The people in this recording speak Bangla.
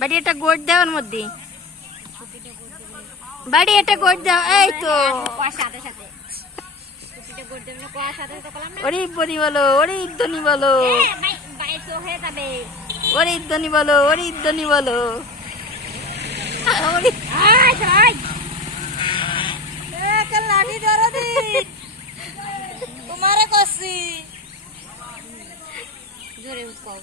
বাড়ি একটা গোট দেওয়ার মধ্যে বাড়ি একটা গোট দাও। এই তো ওরে ইব্বনি বলো, ওরে ইদ্দনি বলো, ওরে ইদ্দনি বলো, ওরে ইদ্দনি বলো। লাঠি ধরো দি তোমারে করছি জোরে উঠাও।